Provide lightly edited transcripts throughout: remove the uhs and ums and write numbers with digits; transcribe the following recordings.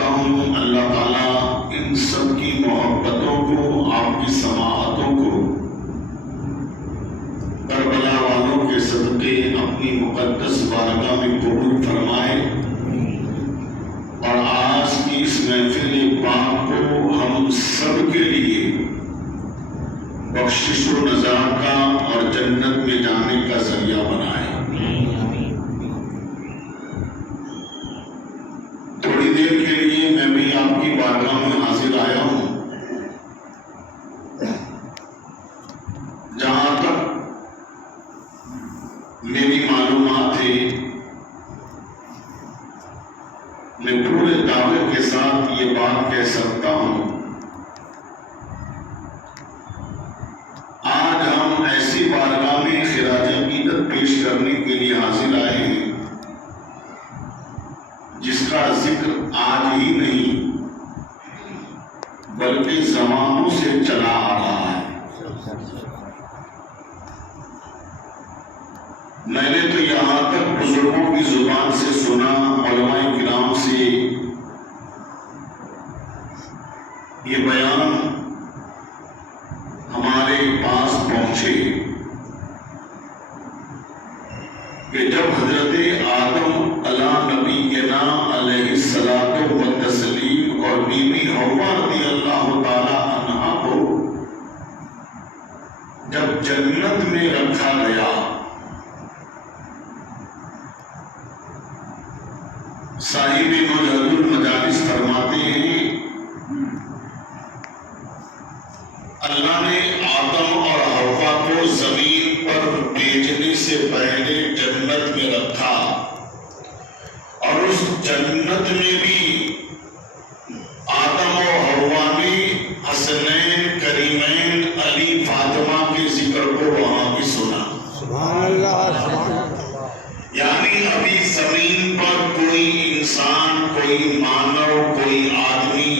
کرتا ہوں اللہ تعالیٰ ان سب کی محبتوں کو، آپ کی سماعتوں کو کربلا والوں کے صدقے اپنی مقدس بارگاہ میں قبول فرمائے، اور آج کی اس محفل پاک کو ہم سب کے لیے بخشش و نجات کا اور جنت میں جانے کا ذریعہ بنائے۔ تھوڑی دیر کے لیے میں بھی آپ کی بارگاہ میں حاضر آیا ہوں۔ جہاں تک میری معلومات ہے، میں پورے دعوے کے ساتھ یہ بات کہہ سکتا ہوں، آج ہم ایسی بارگاہ میں خراج عقیدت پیش کرنے کے لیے حاضر آئے ہیں جس کا ذکر آج ہی نہیں بلکہ زمانوں سے چلا آ رہا ہے۔ میں نے تو یہاں تک بزرگوں کی زبان سے سنا، علماء کرام سے یہ بیان ہمارے پاس پہنچے کہ جب حضرت آدم علیہ نبینا علیہ الصلاۃ والتسلیم اور بی بی حوا رضی اللہ تعالی عنہا کو جب جنت میں رکھا گیا، صاحب نجہت المجالس فرماتے ہیں اللہ نے آدم اور حوا کو زمین پر بھیجنے سے پہلے جنت میں رکھا، اور اس جنت میں بھی آدم اور حوا نے حسنین کریمین علی فاطمہ کے ذکر کو وہاں بھی سنا۔ سبحان اللہ، سبحان اللہ۔ یعنی ابھی زمین پر کوئی انسان، کوئی مانو، کوئی آدمی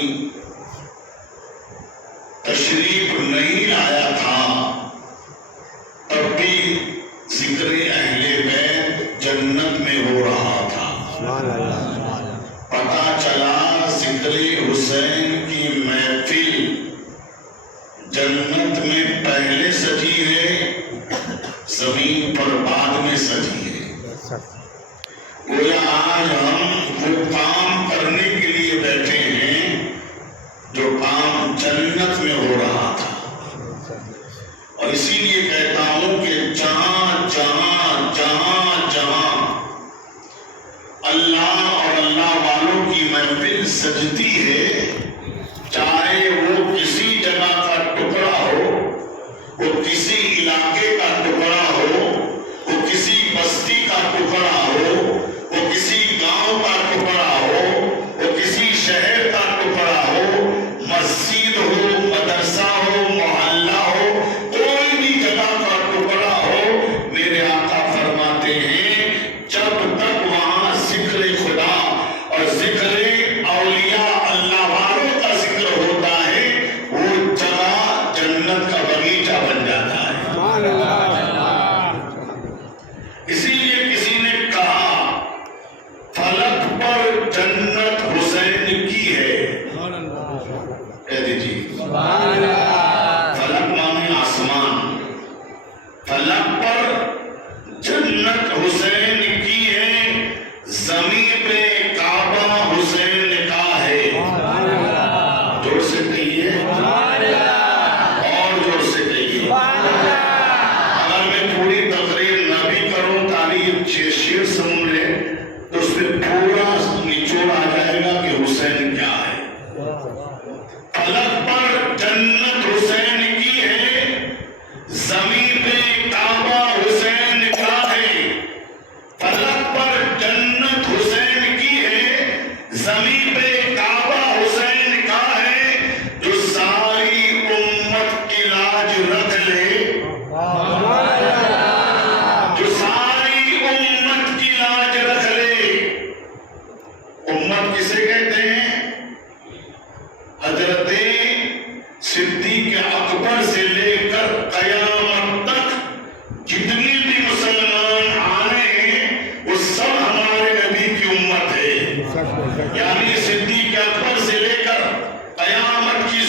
تشریف نہیں لایا تھا، تب بھی ذکر اہل بیت جنت میں ہو رہا تھا۔ پتہ چلا ذکر حسین کی محفل جنت میں پہلے سجی ہے، زمین پر بعد میں سجی ہے۔ گویا آج ہم وہ کام کرنے کے لیے بیٹھے ہیں جو کام جنت میں ہو رہا تھا، اور اسی لیے کہتا ہوں کہ جہاں جہاں جہاں جہاں اللہ اور اللہ والوں کی محفل سجتی ہے، چاہے وہ کسی جگہ کا ٹکڑا ہو، وہ کسی علاقے کا ٹکڑا ہو، وہ کسی بستی کا ٹکڑا ہو، وہ کسی گاؤں کا ٹکڑا ہو، وہ کسی شہر کا ٹکڑا ہو، مسجد ہو، مدرسہ ہو، محلہ ہو، کوئی بھی جگہ کا ٹکڑا ہو، میرے آقا فرماتے ہیں جب تک وہاں ذکر خدا اور ذکر اولیاء اللہ والوں کا ذکر ہوتا ہے، وہ جگہ جنت کا باغیچہ بن جاتا ہے۔ اسی لیے کسی نے کہا فلک پر جنت حسین کی ہے، کہہ دیجیے فلک مانے آسمان، فلک پر جنت حسین کی ہے، زمین پہ کعبہ حسین کا ہے۔ جوڑ سے کہیے اور جوڑ سے کہیے۔ اگر میں پوری تقریر نہ بھی کروں، تعلیم شیر سن لے تو اس میں پورا نچوڑ آ جائے گا کہ حسین کیا ہے۔ فلک پر جنت حسین کی ہے، زمین پہ کعبہ حسین کا ہے۔ فلک پر جنت حسین کی ہے، زمین پہ کعبہ حسین کا ہے، جو ساری امت کی لاج رکھ لے، جو ساری امت کی لاج رکھ لے۔ امت کسے کہتے ہیں؟ حضرت صدیق اکبر سے لے کر قیامت تک جتنے بھی مسلمان آنے ہیں وہ سب ہمارے نبی کی امت ہے۔ یعنی صدیق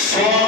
100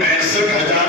65,000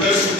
10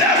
10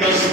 10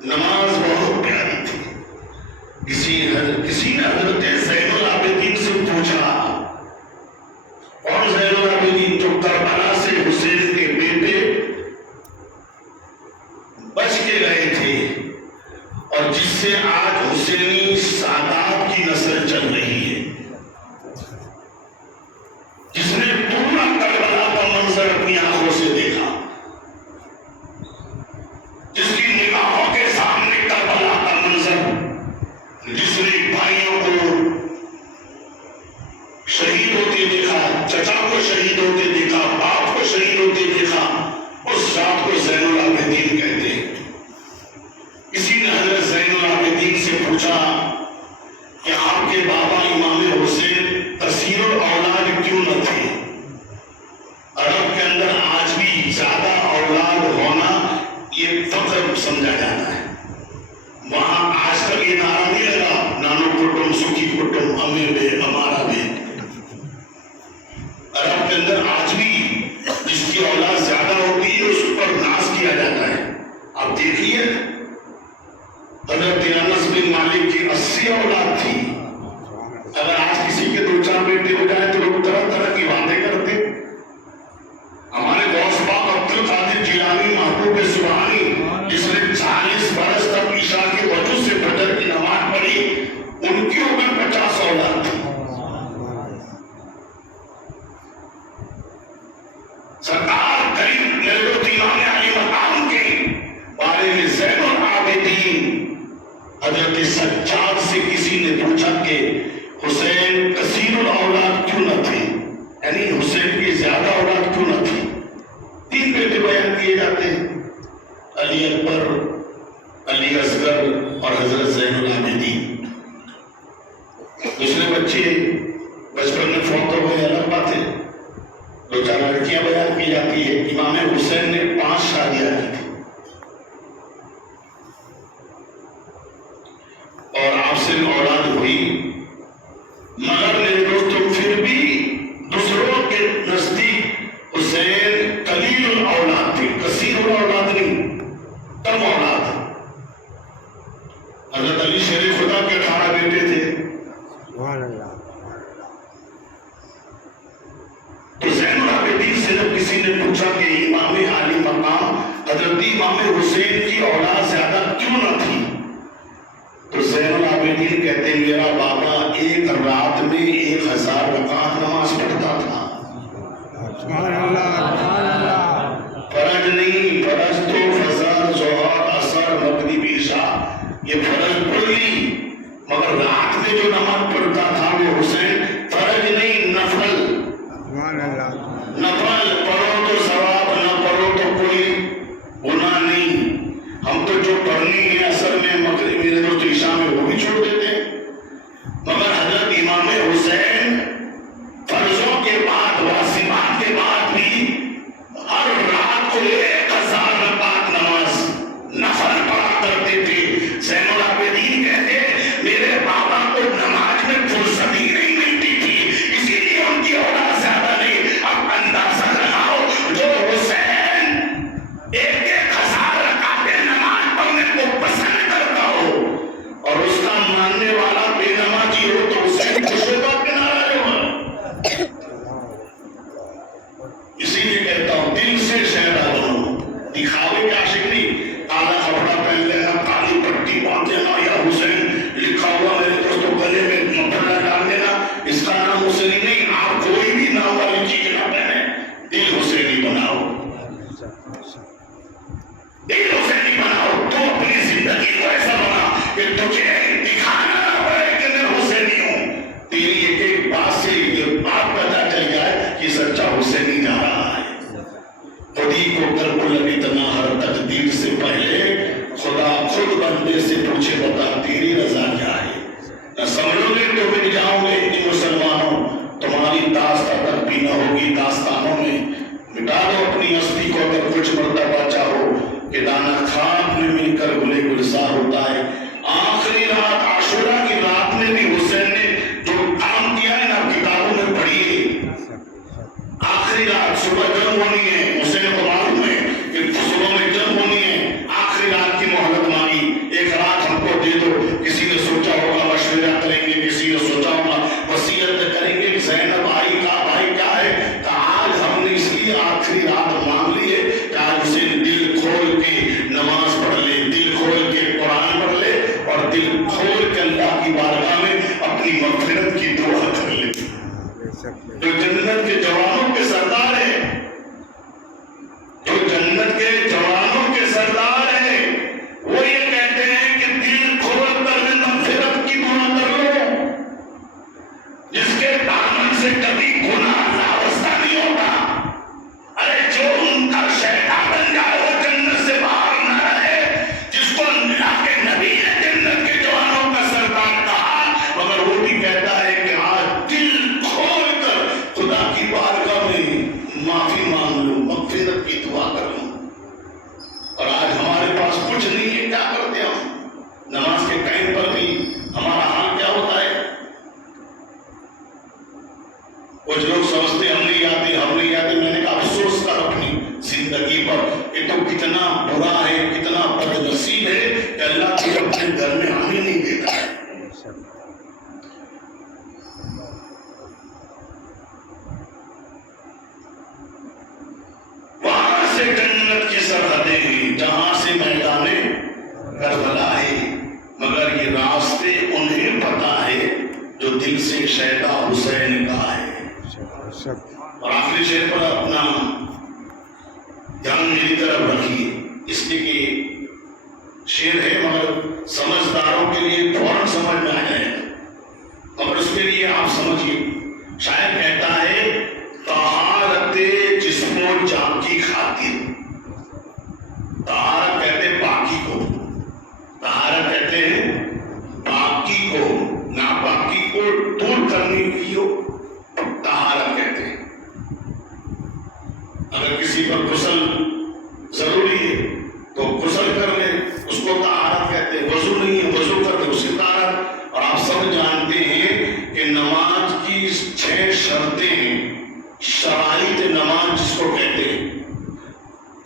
نماز بہت پیاری تھی. کسی نے حضرت زین العابدین سے پوچھا، اور زین العابدین جو کربلا سے حسین کے بیٹے بچ کے گئے تھے اور جس سے آج حسینی سادات کی نسل چل رہی ہے، جس نے پورا کربلا کا منظر اپنی آنکھوں سے دیکھا، جس کی نگاہوں کے سامنے کربلا کا منظر، جس نے بھائیوں کو شہید ہوتے دیکھا، چچا کو شہید ہوتے دیکھا، باپ کو شہید ہوتے دیکھا، اس رات کو زین العابدین کہتے ہیں. کسی نے حضرت زین العابدین سے پوچھا کہ آپ کے بابا امام حسین کثیر الاولاد کیوں نہ تھے؟ عرب کے اندر آج بھی زیادہ اولاد ہونا یہ فخر سمجھا جاتا ہے. وہاں آج تک یہ نعرہ نہیں لگا نانو کٹم سکھی کٹم امے بے ہمارا بے. عرب کے اندر آج بھی جس کی اولاد زیادہ ہوتی ہے اس پر ناز کیا جاتا ہے. آپ دیکھیے حضرت انس بن مالک کی 80 اولاد تھی. اگر آج کسی کے 2-4 بیٹے ہو جائے تو لوگ طرح طرح کی باتیں کرتے. ہمارے غوث پاک عبد القادر جیلانی محبوب سبحانی جس نے 40 برس تک عشاء کے وجود سے فجر کی نماز پڑھی، ان کی عمر 50 اولاد تھی. سرکار کریم نظرت امام علی مقام کے بارے میں زین العابدین حضرت سجاد سے کسی نے پوچھا کہ حسین کثیر الاولاد کیوں نہ تھے، یعنی حسین کی زیادہ اولاد کیوں نہ تھی. 3 بیٹے بیان کیے جاتے ہیں، علی اکبر، علی اصغر اور حضرت زین العابدین. دوسرے بچے بچپن میں فوت ہو گئے، الگ بات ہے. 2-4 لڑکیاں بیان کی جاتی ہے. امام حسین نے 5 شادیاں کی تھی اور آپ سے اولاد ہوئی، مگر میرے دوستوں پھر بھی دوسروں کے نزدیک حسین قلیل الاولاد تھے، کثیر الاولاد نہیں، کم اولاد. حضرت علی شیر خدا کے 18 بیٹے تھے. تو زین العابدین سے جب کسی نے پوچھا کہ امام علی مقام حضرت امام حسین کی اولاد زیادہ کیوں نہ تھی، تو زین العابدین کہتے ہیں میرا بابا ایک رات میں 1000 رکعت نماز پڑھتا تھا. فرض نہیں، فرض تو فجر، ظہر، عصر، مغرب، عشاء یہ فرض پڑھ لی، مگر رات میں جو نماز پڑھتا تھا وہ حسین فرض نہیں، نفل. نفل پڑھو تو ثواب، نہ پڑھو تو کوئی گناہ نہیں. ہم تو جو پڑھنی ہے اصل میں مغرب میرے دوست عشاء میں وہ بھی چھوڑ دیتے ہیں، مگر حضرت امام حسین فرضوں کے بعد واجبات کے بعد بھی ہر رات کو 1000 رکعت نماز نفل پڑھا کرتے تھے. زین العابدین کہتے میرے بابا کو نماز میں فرصت ہی نہیں ملتی تھی، اسی لیے ان کی اولاد زیادہ نہیں. اب اندازہ لگاؤ جو حسین 1000 رکعتیں نماز پڑھنے کو پسند کرتا ہو اور اس کا ماننے والا بے نمازی ہو تو حسین خوش ہوگا کہ ناراض ہوگا؟ اسی لیے کہتا ہوں دل سے شہدا بنو، دکھاوے کے عاشق نہیں. کالا کپڑا پہن لینا، کالی پٹی باندھ لینا یا حسین لکھا ہوا میرے دوستوں گلے میں مفلر ڈال لینا، اس کا نام حسینی نہیں. آپ کوئی بھی نام والی چیز نہ پہنے، دل حسینی بناؤ، دل حسینی بناؤ. تو اپنی زندگی کو ایسا بنا کہ تجھے دکھانا نہ پڑے کہ میں حسینی ہوں. تیری ایک ایک بات سے یہ بات پتہ چل جائے کہ سچا حسینی جا رہا ہے. خودی کو کرب لگی تنا ہر تقدیر سے پہلے خدا خود بندے سے پوچھے بتا تیری رضا کیا ہے. نہ سمجھو گے تو مٹ جاؤ گے کہ مسلمانوں تمہاری داستان تک بھی نہ ہوگی داستانوں میں. مٹا دو اپنی ہستی کو اگر کچھ مرتبہ چاہو کہ دانا خاک میں مل کر گلے گلزار ہوتا ہے. آخری رات عاشورہ کی رات میں بھی حسین نے جو کام کیا ہے نا کتابوں میں پڑھیے. آخری رات صبح جنگ ہونی ہے، حسین کو معلوم ہے کہ صبح میں جنگ ہونی ہے، آخری رات کی مہلت مانگی. برا ہے, کتنا بدنصیب ہے کہ اللہ تجھے اپنے گھر میں آنے نہیں دیتا ہے. وہاں سے جنت کی سرحدیں ہیں, جہاں سے میدان کربلا ہے, مگر یہ راستے انہیں پتا ہے جو دل سے شیدا حسین کا ہے. اور آخری شعر پر اپنا دھیان میری طرف رکھیے, اس لیے کہ شعر ہے مگر سمجھداروں کے لیے فوراً سمجھ میں آ جائے گا, مگر اس کے لیے آپ سمجھیے. شاعر کہتا ہے طہارت جسم و جان کی خاطر, طہارت کہتے ہیں پاکی کو, طہارت کہتے ہیں پاکی کو, ناپاکی کو دور کرنے کی طہارت کہتے ہیں. اگر کسی پر غسل ضروری ہے تو غسل کر لے, اس کو طہارت کہتے ہیں. وضو نہیں ہے, وضو کر لے, اس کی طہارت. اور آپ سب جانتے ہیں کہ نماز کی 6 شرطیں ہیں, شرائط نماز جس کو کہتے ہیں.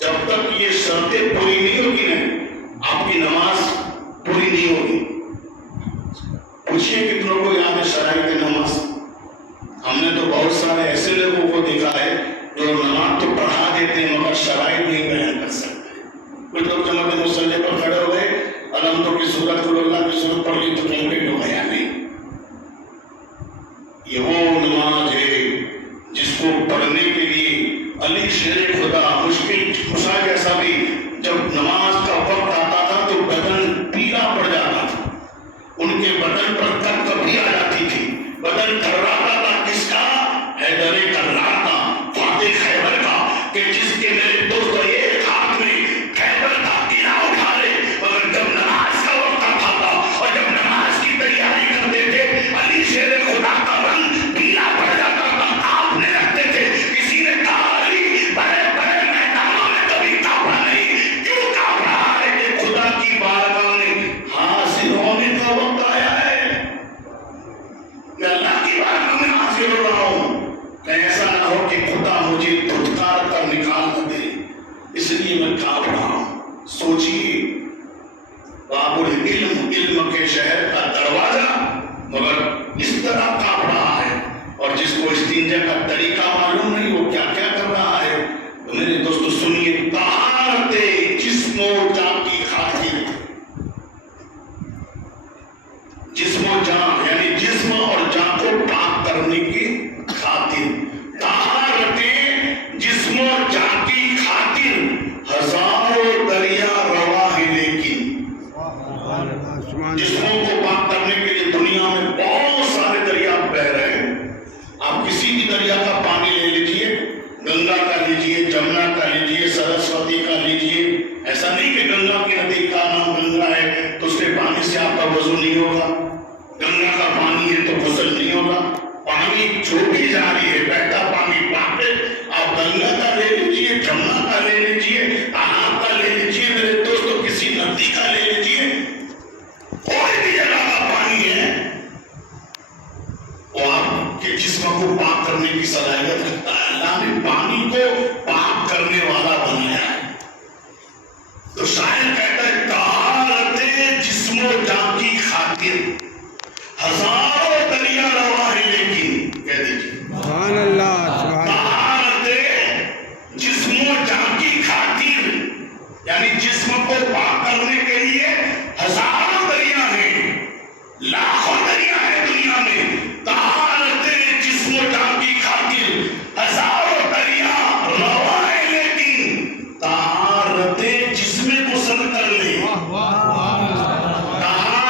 جب تک یہ شرطیں پوری نہیں ہوگی نا, آپ کی نماز پوری نہیں ہوگی. پوچھئے کتنوں کو یاد ہے شرائط نماز؟ ہم نے تو بہت سارے ایسے لوگوں کو دیکھا ہے جو نماز تو پڑھا دیتے ہیں مگر شرائط نہیں بیان کر سکتے. کچھ لوگ جماعت مصلی پر کھڑے ہو گئے, علامتوں کی صورت کو اللہ کی صورت پڑھ لی تو کمپلیٹ ہو گیا. نہیں, یہ وہ نماز ہے جس کو پڑھنے کے لیے علی شیر خدا مشکل خدا جیسا بھی جب نماز کا وقت آتا تھا تو بدن پیلا پڑ جاتا تھا, ان کے بدن پر تک کبھی آ جاتی تھی, بدن تھراتا تھا. کس کا؟ حیدر کرار کا, فاتح خیبر کا, کہ جس کے میرے دوست ایک ہاتھ میں خیبر کا قلعہ اٹھا لے, مگر جب نماز کا وقت آتا تھا اور جب نماز کی تیاری کرتے تھے علی شیر خدا کا رنگ پیلا پڑ جاتا تھا, کانپنے لگتے تھے. کسی نے کہا علی بڑے بڑے میدانوں میں کبھی کانپا نہیں, کیوں کانپ رہا ہے؟ کہ خدا کی بارگاہ میں حاضر ہونے کا وقت آیا ہے, میں اللہ کی بارگاہ میں حاضر ہو رہا ہوں. کہ ایسا نہ ہو کہ خدا مجھے دھتکار کر نکال نہ دے, اس لیے میں کانپ رہا ہوں. سوچئے باب العلم, علم کے شہر کا دروازہ, مگر اس طرح کانپ رہا ہے. اور جس کو استنجا کا طریقہ معلوم نہیں وہ کیا کیا کر رہا ہے. تو میرے دوستو سنیے, طہارت جسم و جان کی خاطر, جسم و جان یعنی جسم اور جان کو پاک کرنے کی خاطر, طہارت جسم و جان کی خاطر ہزاروں دریا روا ہے, لیکن جسموں کو پاک کرنے کے لیے دنیا میں بہت سارے دریا بہ رہے ہیں. آپ کسی بھی دریا کا پانی لے لیجئے, گنگا کا لیجئے, جمنا کا لیجئے, سرسوتی کا لیجئے. ایسا نہیں کہ گنگا کی ندی کا نام گنگا ہے تو اس کے پانی سے آپ کا وضو نہیں ہوگا, گنگا کا پانی ہے تو غسل نہیں ہوگا. پانی جو بھی جاری ہے بہتا پانی پاک ہے. آپ گنگا کا لے لیجئے, جمنا کا لے لیجئے, تالاب کا لے لیجئے, میرے دوستوں کسی ندی کا لے لیجئے, کوئی بھی جگہ کا پانی ہے وہ آپ کے جسم کو پاک کرنے کی صلاحیت رکھتا ہے. اللہ نے پانی کو پاک کرنے والا بنایا ہے. تو شاعر کہتا ہے طہارت جسم و جان کی خاطر ہزاروں دریا روا ہے, لیکن کہہ دیجیے سبحان اللہ, سبحان طہارت جسم و جان کی خاطر یعنی جسم کو پاک کرنے کے لیے ہزاروں دریا ہیں, لاکھوں دریا ہے دنیا میں. طہارت جسم و جان کی خاطر ہزاروں دریا روا ہے, لیکن طہارت جسم کو سن کر لے, طہارت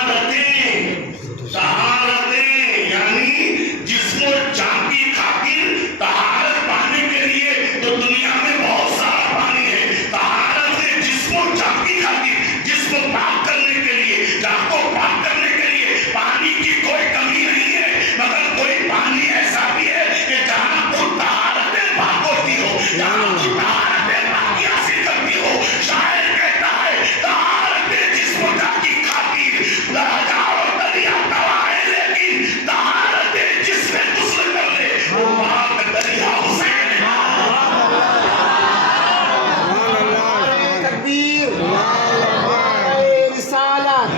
تکبیر نعرہ رسالت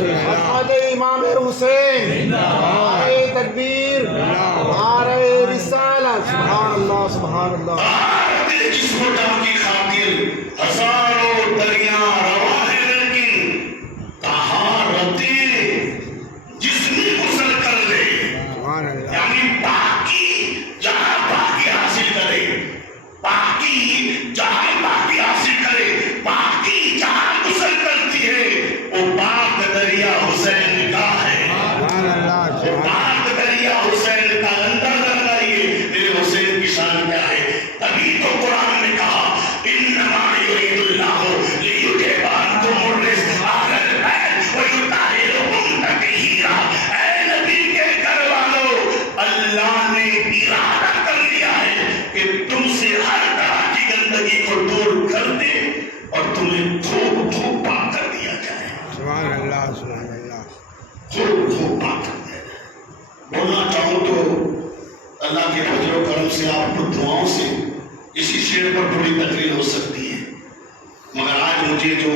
حضرت امام حسین نعرہ تکبیر نعرہ رسالت سبحان اللہ سبحان اللہ اپنے جسم و جان کی خاطر ہزاروں دریا رواں ہیں لیکن طہارتیں جس میں غسل کر لے یعنی پاکی جہاں پاکی حاصل کرے پاکی جہاں پاکی حاصل کرے پاکی جہاں غسل کرتی ہے وہ پاک دریا حسین کا ہے وہ پاک دریا حسین کا اندازہ لگائیے میرے حسین کی شان کیا ہے تبھی تو قرآن نے کہا انما یرید اللہ لیذھب عنکم الرجس اہل البیت ویطہرکم تطہیرا اے نبی کے گھر والوں اللہ نے ارادہ کر لیا ہے کہ تم سے ہر طرح کی گندگی کو دور کر دے اور تمہیں خوب خوب پاک کر دیا جائے سبحان اللہ سبحان اللہ خوب خوب پاک کر دیا جائے بولنا چاہوں تو اللہ کے فضل و کرم سے آپ کو دعاؤں سے اسی شعر پر تھوڑی تقریر ہو سکتی ہے مگر آج مجھے جو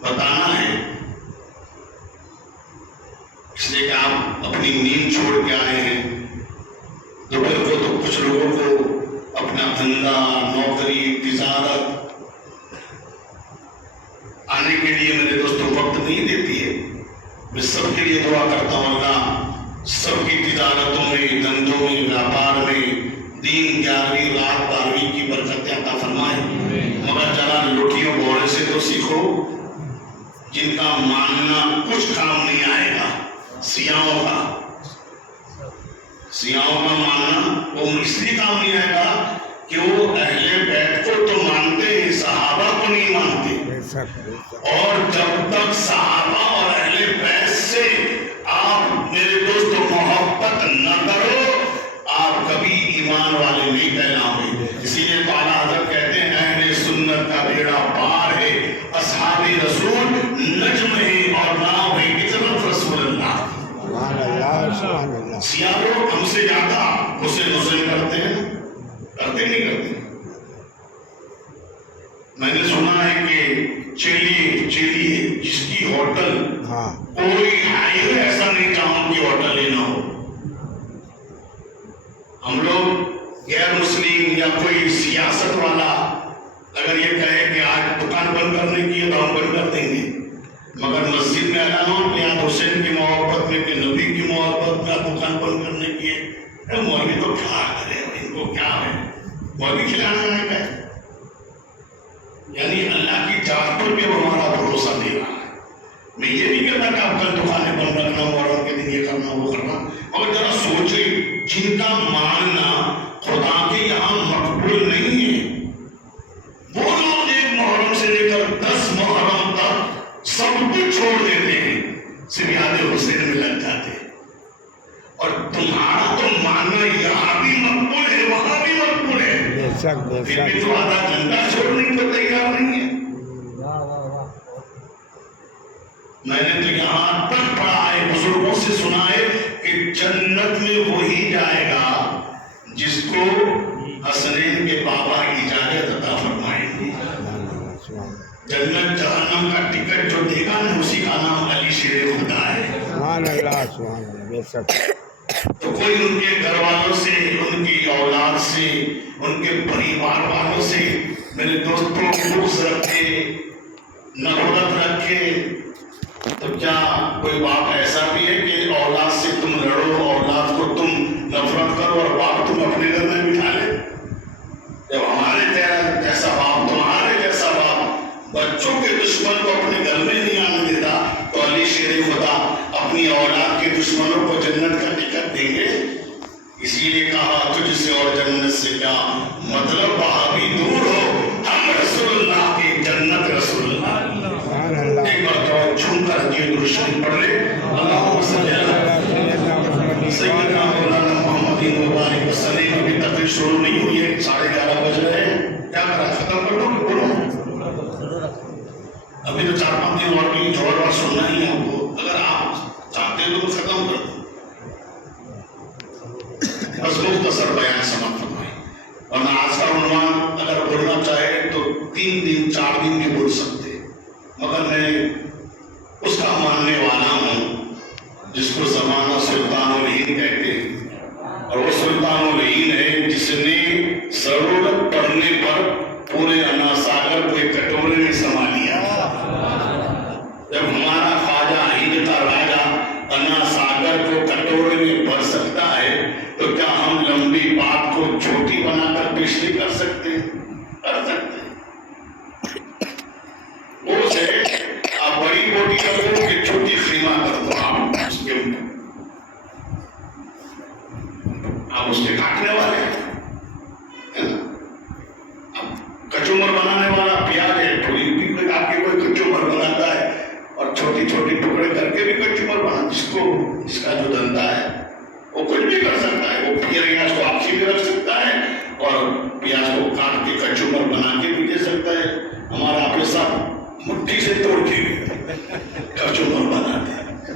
بتانا ہے اس لیے کہ آپ اپنی نیند چھوڑ کے آئے ہیں دوپہر کو تو کچھ لوگوں کو اپنا دھندا نوکری تجارت آنے کے لیے میرے دوستوں وقت نہیں دیتی ہے میں سب کے لیے دعا کرتا ہوں اللہ سب کی تجارتوں میں دھندوں میں ویاپار میں دین 11ویں رات 12ویں کی برکت عطا فرمائے مگر ذرا لوٹیوں بوڑے سے تو سیکھو جن کا ماننا کچھ کام نہیں آئے گا سیاحوں کا ماننا وہ اس لیے کام نہیں آئے گا کہ وہ اہل بیت کو تو مانتے ہیں صحابہ کو نہیں مانتے اور جب تک صحابہ اور اہل بیت سے آپ میرے دوستوں محبت نہ کرو آپ کبھی ایمان والے نہیں کہلاؤ گے اسی لیے تو اعلیٰ حضرت کہتے ہیں اہل سنت کا بیڑا پار ہے اصحاب رسول نجم ہے اور نام ہے اطرت رسول اللہ سیاہ لوگ ہم سے زیادہ حسین کرتے ہیں کرتے نہیں کرتے میں نے سنا ہے کہ چیلیے جس کی ہوٹل کوئی ہائی وے ایسا نہیں جہاں کی ہوٹل ہی نہ ہو ہم لوگ غیر مسلم یا کوئی سیاست والا اگر یہ کہے کہ آج دکان بند کرنے کی ہے تو ہم بند کر دیں گے مگر مسجد میں اعلان ہو کہ آج حسین کی محبت میں کہ نبی کی محبت میں دکان بند کرنے کی ہے مولوی تو کیا کرے ان کو کیا ہے مولوی کھلانا ہے یعنی اللہ کی ذات پر بھی ہمارا بھروسہ دے رہا ہے میں یہ نہیں کہتا کہ آپ کل دکانیں بند رکھنا محرم کے دن یہ کرنا وہ کرنا مگر ذرا سوچے جن کا ماننا خدا کے یہاں مقبول نہیں ہے وہ لوگ ایک محرم سے لے کر 10 محرم تک سب کچھ چھوڑ دیتے ہیں صرف یاد حسین میں لگ جاتے ہیں اور تمہارا تو ماننا یہاں بھی مقبول ہے وہاں بھی مقبول ہے پھر بھی تو آدھا گھنٹہ چھوڑنے کو تیار نہیں ہے میں نے تو یہاں تک پڑھا ہے بزرگوں سے سنا ہے کہ جنت میں وہی جائے گا جس کو حسنین کے بابا اجازت عطا فرمائیں گے جنت جہنم کا ٹکٹ جو دے گا نا اسی کا نام علی شیر خدا ہے تو کوئی ان کے گھر والوں سے ان کی اولاد سے ان کے پریوار والوں سے میرے دوستوں بغض رکھے نفرت رکھے تو کیا کوئی باپ ایسا بھی ہے کہ اولاد سے تم لڑو اولاد کو تم نفرت کرو اور باپ تم اپنے گھر میں بٹھا لے جب ہمارے جیسا باپ تمہارے جیسا باپ بچوں کے دشمن کو اپنے گھر میں نہیں آنے دیتا تو علی شیر خدا اپنی اولاد کے دشمنوں کو جنت کا ٹکٹ دیں گے اسی لیے کہا تجھ سے اور جنت سے کیا مطلب وہابی دور ہو ہم رسول اللہ کی جنت رسول اللہ ایک بار تو چھوم کر یہ درشن پڑھ لے اللہم صلی علی سیدنا مولانا محمد مبارک وسلم ابھی تک شروع نہیں ہوئی ہے 11:30 بج رہے ہیں کیا کرا ختم کر دو بولو ابھی تو 4-5 دن اور بھی جوڑ بار سننا ہی ہے آپ کو اگر آپ چاہتے ہیں تو ختم کر دو بس مختصر بیان سمجھ فرمائیں ورنہ آج کا عنوان اگر بولنا چاہے تو 3 دن 4 دن بھی بول سکتے مگر میں اس کا ماننے والا ہوں جس کو زمانہ سلطان الہند کہتے ہیں، اور وہ سلطان الہند ہے جس نے ضرورت پڑنے پر پورے انا ساگر کو ایک کٹورے میں سما لیا۔ جب ہمارا خواجہ ہند کا راجا انا ساگر کو کٹورے میں بھر سکتا ہے تو کیا ہم لمبی بات کو چھوٹی بنا کر پیش نہیں کر سکتے؟ کر سکتے۔ وہ سے آپ بڑی بوٹی کر دو کہ چھوٹی خیمہ کر دو، آپ اس کے اوپر آپ اس کے کاٹنے والے ہیں۔ کچومر بنانے والا پیاز ہے، تھوڑی آپ کے کوئی کچومر بناتا ہے اور چھوٹی چھوٹی ٹکڑے کر کے بھی کچومر بنا، جس کا جو دھندا ہے وہ کچھ بھی کر سکتا ہے۔ وہ پیاز کو آپسی بھی رکھ سکتا ہے اور پیاز کو کاٹ کے کچومر بنا کے بھی دے سکتا ہے۔ ہمارا آپ کے ساتھ مٹھی سے توڑ کے کچومر بناتے ہیں۔